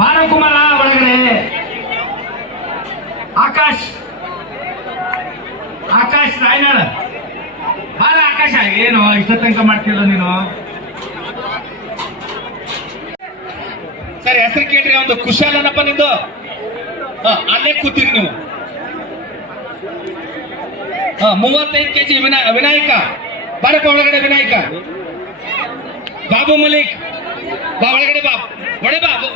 ಭಾನುಕುಮಾರ ಒಳಗಡೆ, ಆಕಾಶ್ ರಾಯನಾಳ್ ಬಾರ. ಆಕಾಶ ಏನು ಇಷ್ಟ ತನಕ ಮಾಡ್ತಿಲ್ಲ ನೀನು? ಸರಿ, ಹೆಸರು ಕೇಳ್ರಿ ಒಂದು. ಕುಶಾಲ್ ಅನ್ನಪ್ಪ ನಿಂದು. ಅಲ್ಲೇ ಕೂತೀರಿ ನೀವು. 35 kg ವಿನಾಯಕ ಬಾರಪ್ಪ ಒಳಗಡೆ. ವಿನಾಯಕ. ಬಾಬು ಮಲಿಕ್ ಬಾ ಒಳಗಡೆ. ಬಾ ಒಡೆ ಬಾಬು.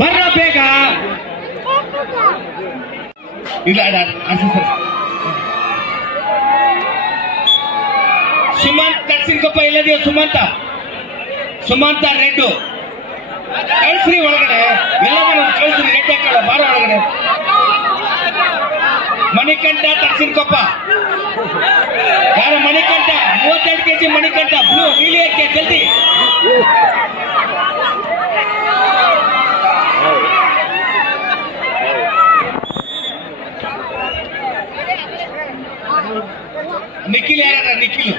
ಬರ್ರ ಬೇಗ. ಇಲ್ಲ ಸುಮಂತ್ ಕಳ್ಸಿನ್ಕೊಪ್ಪ. ಇಲ್ಲದೆಯೋ ಸುಮಂತ ರೆಡ್ಡು ಕಳ್ಸ್ರಿ ಒಳಗಡೆ. ಎಲ್ಲ ಕಳ್ಸ್ರಿ. ರೆಡ್ ಹಾಕಲ್ಲ. ಬಾರ ಒಳಗಡೆ. ಮಣಿಕಂಠ ತರ್ಸಿನ್ಕೊಪ್ಪ. ಯಾರು ಮಣಿಕಂಠ? 32 kg ಮಣಿಕಂಠ. ಬ್ಲೂ ನೀಲಿ ಹಾಕಿ ಜಲ್ದಿ. ನಿಖಿಲ್ ಯಾರ? ನಿಖಿಲ್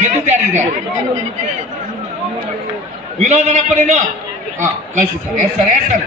ಗೆದ್ದಿದ್ದಾರೆ. ವಿನೋದನಪ್ಪ ನೀನು. ಕಳಿಸಿ ಸರ್. Yes sir.